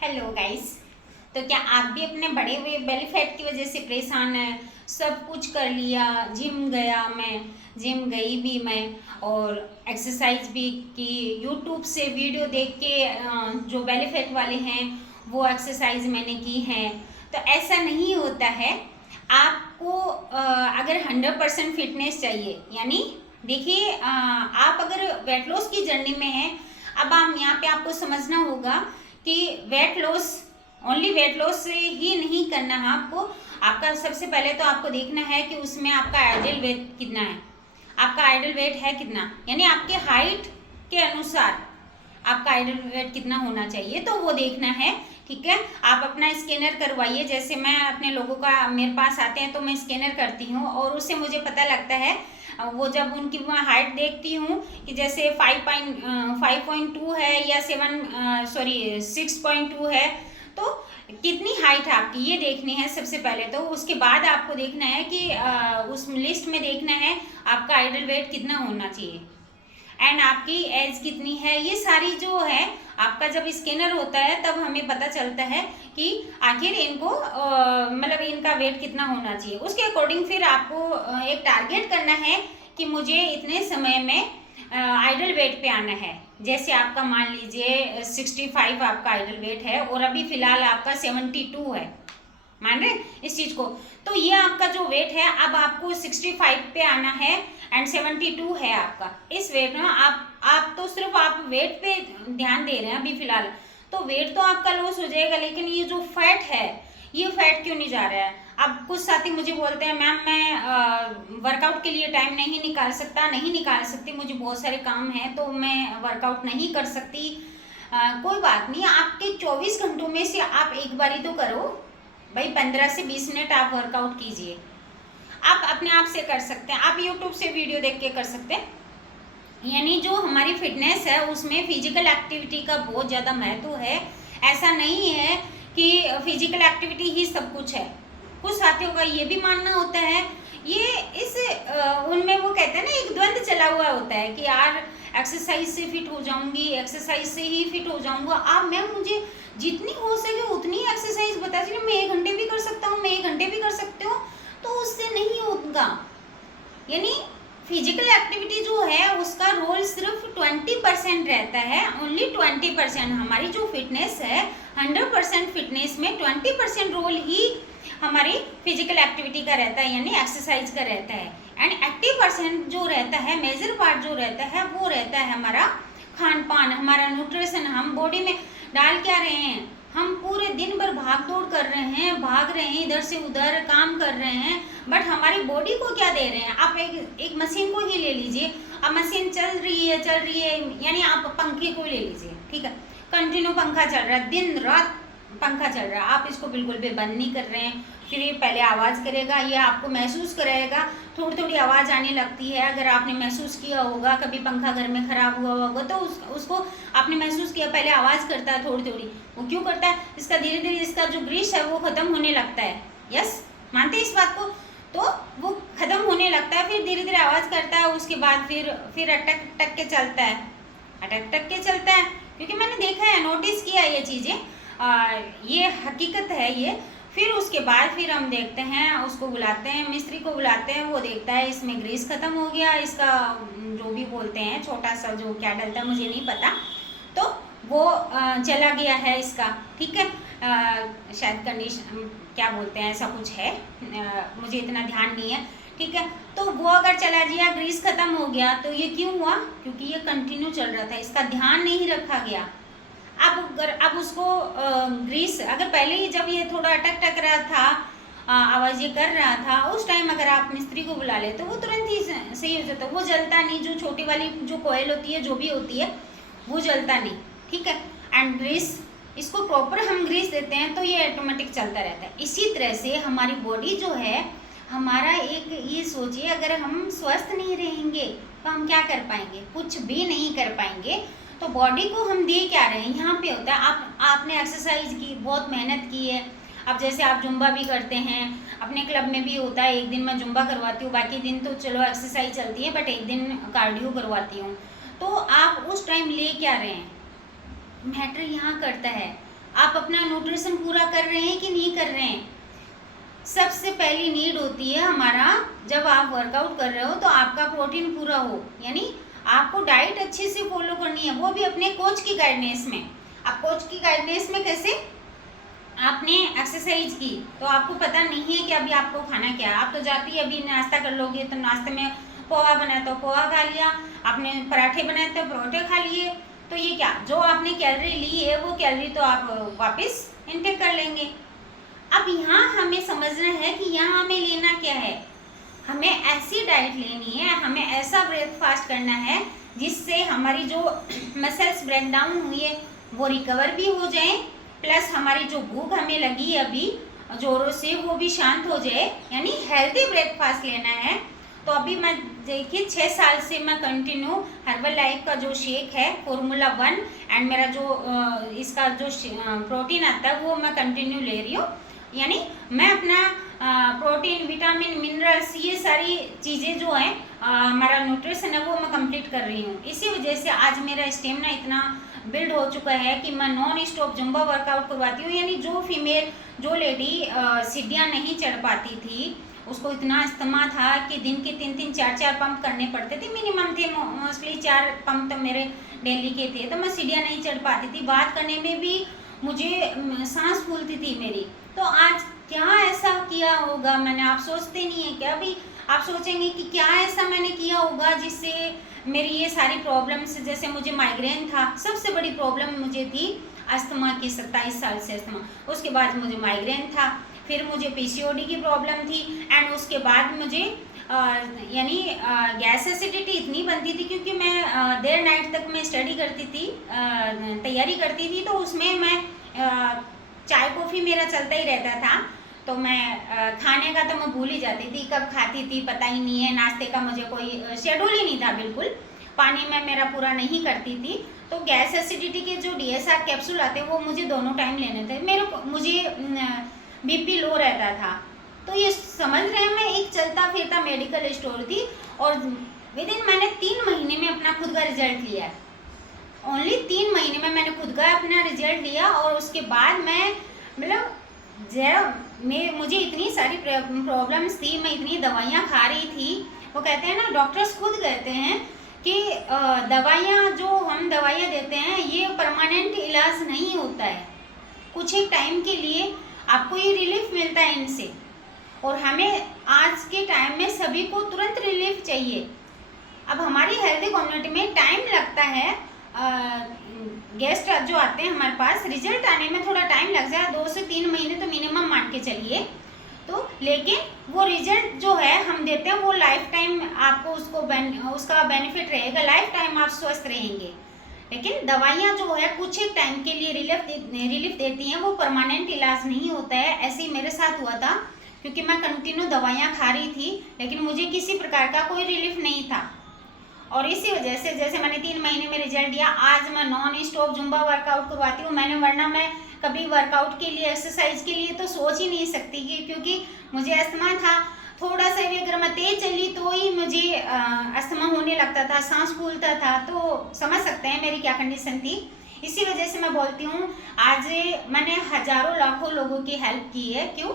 Hello guys. तो क्या आप भी अपने बढ़े हुए बेली फैट की वजह से परेशान हैं? सब कुछ कर लिया, जिम गई भी मैं, और एक्सरसाइज भी की, यूट्यूब से वीडियो देख के जो बेली फैट वाले हैं वो एक्सरसाइज मैंने की है। तो ऐसा नहीं होता है। आपको अगर 100% फिटनेस चाहिए, यानी देखिए, आप अगर वेट लॉस की जर्नी में हैं, अब आप यहाँ पे आपको समझना होगा कि weight loss only weight loss से ही नहीं करना है आपको। आपका सबसे पहले तो आपको देखना है कि उसमें आपका आइडियल वेट कितना है। आपका आइडियल वेट है कितना, यानी आपके हाइट के अनुसार आपका आइडियल वेट कितना होना चाहिए, तो वो देखना है। ठीक है, आप अपना स्कैनर करवाइए। जैसे मैं अपने लोगों का, मेरे पास आते हैं तो मैं स्कैनर करती हूँ और उससे मुझे पता लगता है। वो जब उनकी वहाँ हाइट देखती हूँ कि जैसे 5.2 है या 6.2 है, तो कितनी हाइट है आपकी, ये देखनी है सबसे पहले। तो उसके बाद आपको देखना है कि उस लिस्ट में देखना है आपका आइडल वेट कितना होना चाहिए एंड आपकी एज कितनी है। ये सारी जो है, आपका जब स्कैनर होता है तब हमें पता चलता है कि आखिर इनको मतलब इनका वेट कितना होना चाहिए। उसके अकॉर्डिंग फिर आपको एक टारगेट करना है कि मुझे इतने समय में आइडल वेट पे आना है। जैसे आपका मान लीजिए 65 आपका आइडल वेट है और अभी फिलहाल आपका 72 है, मान रहे इस चीज को। तो ये आपका जो वेट है, अब आपको 65 पे आना है एंड 72 है आपका इस वेट में। आप तो सिर्फ आप वेट पे ध्यान दे रहे हैं अभी फिलहाल, तो वेट तो आपका लॉस हो जाएगा, लेकिन ये जो फैट है, ये फैट क्यों नहीं जा रहा है। अब कुछ साथी मुझे बोलते हैं, मैम मैं वर्कआउट के लिए टाइम नहीं निकाल सकती, मुझे बहुत सारे काम हैं तो मैं वर्कआउट नहीं कर सकती। कोई बात नहीं, आपके 24 घंटों में से आप एक बारी तो करो भाई। 15 से 20 मिनट आप वर्कआउट कीजिए। आप अपने आप से कर सकते हैं, आप यूट्यूब से वीडियो देख के कर सकते हैं। यानी जो हमारी फिटनेस है उसमें फिजिकल एक्टिविटी का बहुत ज़्यादा महत्व है। ऐसा नहीं है कि फिजिकल एक्टिविटी ही सब कुछ है। कुछ साथियों का ये भी मानना होता है, ये इस उनमें वो कहते हैं ना, एक द्वंद्व चला हुआ होता है कि यार एक्सरसाइज से फिट हो जाऊंगी, एक्सरसाइज से ही फिट हो जाऊंगा। आप मैम मुझे जितनी हो सके उतनी एक्सरसाइज बता चलिए, मैं 1 घंटे भी कर सकता हूँ, मैं 1 घंटे भी कर सकती हूँ, तो उससे नहीं होगा। यानी फिजिकल एक्टिविटी जो है उसका रोल सिर्फ 20% रहता है, ओनली 20%। हमारी जो फिटनेस है 100% फिटनेस में 20% रोल ही हमारी फिजिकल एक्टिविटी का रहता है, यानी एक्सरसाइज का रहता है। एंड 80% जो रहता है, मेजर पार्ट जो रहता है, वो रहता है हमारा खान पान, हमारा न्यूट्रिशन। हम बॉडी में डाल क्या रहे हैं, हम पूरे दिन भर भाग दौड़ कर रहे हैं, भाग रहे हैं, इधर से उधर काम कर रहे हैं, बट हमारी बॉडी को क्या दे रहे हैं। आप एक मशीन को ही ले लीजिए, अब मशीन चल रही है, यानी आप पंखे को ले लीजिए, ठीक है, कंटिन्यू पंखा चल रहा है, दिन रात पंखा चल रहा है, आप इसको बिल्कुल भी बंद नहीं कर रहे हैं। फिर ये पहले आवाज़ करेगा, ये आपको महसूस कराएगा, थोड़ी थोड़ी आवाज़ आने लगती है। अगर आपने महसूस किया होगा कभी पंखा घर में ख़राब हुआ होगा, तो उसको आपने महसूस किया, पहले आवाज़ करता है थोड़ी थोड़ी। वो क्यों करता है, इसका धीरे धीरे इसका जो ग्रीस है वो ख़त्म होने लगता है। यस, मानते हैं इस बात को। तो वो ख़त्म होने लगता है, फिर धीरे धीरे आवाज़ करता है, उसके बाद फिर अटक टक के चलता है, क्योंकि मैंने देखा है, नोटिस किया ये चीज़ें, ये हकीकत है ये। फिर उसके बाद फिर हम देखते हैं, उसको बुलाते हैं, मिस्त्री को बुलाते हैं, वो देखता है इसमें ग्रीस ख़त्म हो गया, इसका जो भी बोलते हैं छोटा सा जो क्या डलता है मुझे नहीं पता, तो वो चला गया है इसका, ठीक है, शायद कंडीशन क्या बोलते हैं, ऐसा कुछ है, मुझे इतना ध्यान नहीं है, ठीक है। तो वो अगर चला गया, ग्रीस ख़त्म हो गया, तो ये क्यों हुआ, क्योंकि ये कंटिन्यू चल रहा था, इसका ध्यान नहीं रखा गया। अब उसको ग्रीस, अगर पहले ही जब ये थोड़ा अटक टक रहा था, आवाज़ ये कर रहा था, उस टाइम अगर आप मिस्त्री को बुला ले तो वो तुरंत ही सही हो जाता, वो जलता नहीं। जो छोटी वाली जो कोयल होती है, जो भी होती है, वो जलता नहीं, ठीक है। एंड ग्रीस, इसको प्रॉपर हम ग्रीस देते हैं तो ये ऑटोमेटिक चलता रहता है। इसी तरह से हमारी बॉडी जो है, हमारा एक ये सोचिए, अगर हम स्वस्थ नहीं रहेंगे तो हम क्या कर पाएंगे, कुछ भी नहीं कर पाएंगे। तो बॉडी को हम दे क्या रहे हैं, यहाँ पे होता है आपने एक्सरसाइज की, बहुत मेहनत की है। अब जैसे आप जुम्बा भी करते हैं, अपने क्लब में भी होता है, एक दिन मैं जुम्बा करवाती हूँ, बाकी दिन तो चलो एक्सरसाइज चलती है, बट एक दिन कार्डियो करवाती हूँ। तो आप उस टाइम ले क्या रहे हैं, मैटर यहाँ करता है। आप अपना न्यूट्रिशन पूरा कर रहे हैं कि नहीं कर रहे हैं। सबसे पहली नीड होती है हमारा, जब आप वर्कआउट कर रहे हो तो आपका प्रोटीन पूरा हो, यानी आपको डाइट अच्छे से फॉलो करनी है, वो भी अपने कोच की गाइडेंस में। आप कोच की गाइडेंस में कैसे, आपने एक्सरसाइज की तो आपको पता नहीं है कि अभी आपको खाना क्या है, आप तो जाती है अभी नाश्ता कर लोगे तो नाश्ते में पोहा बनाया तो पोहा खा लिया, आपने पराठे बनाए तो पराठे खा लिए, तो ये क्या, जो आपने कैलोरी ली है वो कैलोरी तो आप वापस इनटेक कर लेंगे। अब यहाँ हमें समझना है कि यहाँ हमें लेना क्या है, हमें ऐसी डाइट लेनी है, हमें ऐसा ब्रेकफास्ट करना है जिससे हमारी जो मसल्स ब्रेक डाउन हुई है वो रिकवर भी हो जाए, प्लस हमारी जो भूख हमें लगी है अभी जोरों से वो भी शांत हो जाए, यानी हेल्दी ब्रेकफास्ट लेना है। तो अभी मैं देखिए 6 साल से मैं कंटिन्यू हर्बल लाइफ का जो शेक है फॉर्मूला 1 एंड मेरा जो इसका जो प्रोटीन आता है वो मैं कंटिन्यू ले रही हूँ, यानी मैं अपना प्रोटीन, विटामिन, मिनरल्स, ये सारी चीज़ें जो हैं हमारा न्यूट्रिशन है वो मैं कंप्लीट कर रही हूँ। इसी वजह से आज मेरा स्टेमिना इतना बिल्ड हो चुका है कि मैं नॉन स्टॉप जुम्बा वर्कआउट करवाती हूँ। यानी जो फीमेल, जो लेडी सीढ़ियाँ नहीं चढ़ पाती थी, उसको इतना अस्थमा था कि दिन के 3-3, 4-4 पंप करने पड़ते थे, मिनिमम थे, मोस्टली 4 पंप तो मेरे डेली के थे, तो मैं सीढ़ियाँ नहीं चढ़ पाती थी, बात करने में भी मुझे सांस फूलती थी मेरी। तो आज क्या ऐसा किया होगा मैंने, आप सोचते नहीं है क्या, अभी आप सोचेंगे कि क्या ऐसा मैंने किया होगा जिससे मेरी ये सारी प्रॉब्लम्स, जैसे मुझे माइग्रेन था, सबसे बड़ी प्रॉब्लम मुझे थी अस्थमा की, 27 साल से अस्थमा, उसके बाद मुझे माइग्रेन था, फिर मुझे पीसीओडी की प्रॉब्लम थी, एंड उसके बाद मुझे यानी गैस एसिडिटी इतनी बनती थी क्योंकि मैं देर नाइट तक मैं स्टडी करती थी, तैयारी करती थी, तो उसमें मैं चाय कॉफ़ी मेरा चलता ही रहता था, तो मैं खाने का तो मैं भूल ही जाती थी, कब खाती थी पता ही नहीं है, नाश्ते का मुझे कोई शेड्यूल ही नहीं था बिल्कुल, पानी में मेरा पूरा नहीं करती थी। तो गैस एसिडिटी के जो DSR कैप्सूल आते हैं वो मुझे दोनों टाइम लेने थे, मुझे BP लो रहता था। तो ये समझ रहे हैं, मैं एक चलता फिरता मेडिकल स्टोर थी, और विदिन मैंने 3 महीने में अपना खुद का रिजल्ट लिया है, ओनली 3 महीने में मैंने खुद का अपना रिजल्ट लिया। और उसके बाद मैं मतलब मुझे इतनी सारी प्रॉब्लम्स थी, मैं इतनी दवाइयाँ खा रही थी, वो कहते हैं ना, डॉक्टर्स खुद कहते हैं कि दवाइयाँ, जो हम दवाइयाँ देते हैं ये परमानेंट इलाज नहीं होता है, कुछ एक टाइम के लिए आपको ये रिलीफ मिलता है इनसे, और हमें आज के टाइम में सभी को तुरंत रिलीफ चाहिए। अब हमारी हेल्दी कम्युनिटी में टाइम लगता है, गेस्ट जो आते हैं हमारे पास, रिजल्ट आने में थोड़ा टाइम लग जाए, 2 से 3 महीने तो मिनिमम मान के चलिए, तो लेकिन वो रिजल्ट जो है हम देते हैं वो लाइफ टाइम आपको उसका बेनिफिट रहेगा, लाइफ टाइम आप स्वस्थ रहेंगे। लेकिन दवाइयाँ जो है कुछ एक टाइम के लिए रिलीफ देती हैं, वो परमानेंट इलाज नहीं होता है। ऐसे ही मेरे साथ हुआ था, क्योंकि मैं कंटिन्यू दवाइयाँ खा रही थी लेकिन मुझे किसी प्रकार का कोई रिलीफ नहीं था, और इसी वजह से जैसे मैंने 3 महीने में रिजल्ट दिया, आज मैं नॉन स्टॉप जुम्बा वर्कआउट करवाती हूँ। वरना मैं कभी वर्कआउट के लिए, एक्सरसाइज के लिए तो सोच ही नहीं सकती कि, क्योंकि मुझे अस्थमा था, थोड़ा सा भी अगर मैं तेज चली तो ही मुझे अस्थमा होने लगता था, सांस फूलता था, तो समझ सकते हैं मेरी क्या कंडीशन थी। इसी वजह से मैं बोलती हूँ आज मैंने हजारों लाखों लोगों की हेल्प की है। क्यों?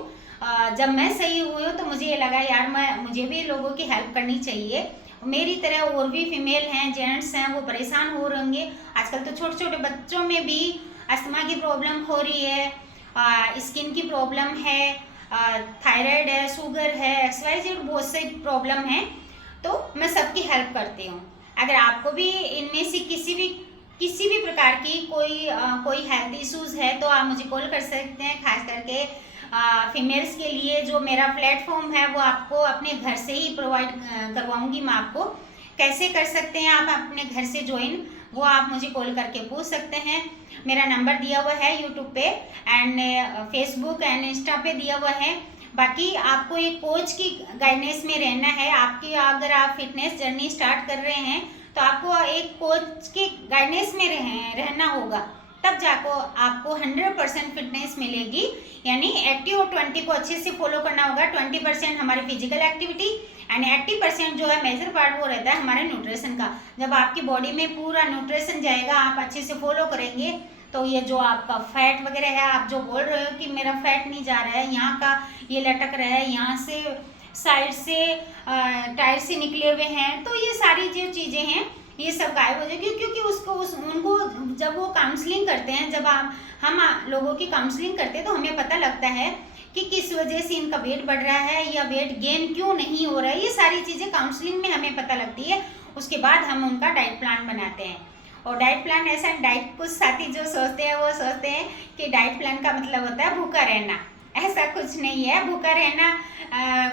जब मैं सही हुई हूँ तो मुझे ये लगा यार मुझे भी लोगों की हेल्प करनी चाहिए। मेरी तरह और भी फीमेल हैं, जेंट्स हैं, वो परेशान हो रहे होंगे। आजकल तो छोटे छोटे बच्चों में भी अस्थमा की प्रॉब्लम हो रही है, स्किन की प्रॉब्लम है, थायराइड है, शुगर है, XYZ बहुत से प्रॉब्लम है। तो मैं सबकी हेल्प करती हूँ। अगर आपको भी इनमें से किसी भी प्रकार की कोई हेल्थ इश्यूज़ है तो आप मुझे कॉल कर सकते हैं। खास करके फीमेल्स के लिए जो मेरा प्लेटफॉर्म है वो आपको अपने घर से ही प्रोवाइड करवाऊंगी। मैं आपको कैसे कर सकते हैं आप अपने घर से ज्वाइन, वो आप मुझे कॉल करके पूछ सकते हैं। मेरा नंबर दिया हुआ है यूट्यूब पे एंड फेसबुक एंड इंस्टा पे दिया हुआ है। बाकी आपको एक कोच की गाइडेंस में रहना है। आपकी अगर आप फिटनेस जर्नी स्टार्ट कर रहे हैं तो आपको एक कोच की गाइडेंस में रहना होगा, तब जाकर आपको 100% फिटनेस मिलेगी। यानी 80 और 20 को अच्छे से फॉलो करना होगा। 20% हमारी फिजिकल एक्टिविटी एंड 80% जो है मेजर पार्ट वो रहता है हमारे न्यूट्रिशन का। जब आपकी बॉडी में पूरा न्यूट्रिशन जाएगा, आप अच्छे से फॉलो करेंगे तो ये जो आपका फैट वगैरह है, आप जो बोल रहे हो कि मेरा फैट नहीं जा रहा है, यहाँ का ये लटक रहा है, यहाँ से साइड से टायर से निकले हुए हैं, तो ये सारी जो चीज़ें हैं ये सब गायब हो जाएगी। क्योंकि उनको जब वो काउंसलिंग करते हैं, जब हम लोगों की काउंसलिंग करते हैं तो हमें पता लगता है कि किस वजह से इनका वेट बढ़ रहा है या वेट गेन क्यों नहीं हो रहा है। ये सारी चीज़ें काउंसलिंग में हमें पता लगती है। उसके बाद हम उनका डाइट प्लान बनाते हैं। और डाइट प्लान ऐसा, डाइट कुछ साथी जो सोचते हैं वो सोचते हैं कि डाइट प्लान का मतलब होता है भूखा रहना। ऐसा कुछ नहीं है। भूखा रहना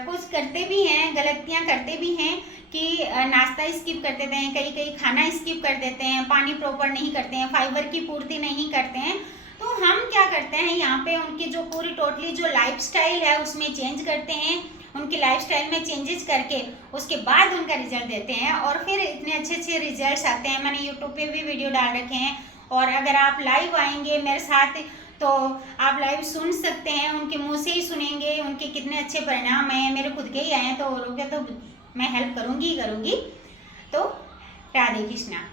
कुछ करते भी हैं, गलतियाँ करते भी हैं कि नाश्ता स्किप कर देते हैं, कई खाना स्किप कर देते हैं, पानी प्रॉपर नहीं करते हैं, फाइबर की पूर्ति नहीं करते हैं। तो हम क्या करते हैं यहाँ पे उनकी जो पूरी टोटली जो लाइफस्टाइल है उसमें चेंज करते हैं, उनकी लाइफस्टाइल में चेंजेस करके उसके बाद उनका रिजल्ट देते हैं और फिर इतने अच्छे रिजल्ट्स आते हैं। मैंने यूट्यूब पे भी वीडियो डाल रखे हैं और अगर आप लाइव आएंगे मेरे साथ तो आप लाइव सुन सकते हैं, उनके मुँह से ही सुनेंगे उनके कितने अच्छे परिणाम हैं। मेरे खुद के ही आए हैं तो औरों के तो मैं हेल्प करूँगी ही करूँगी। तो राधे कृष्णा।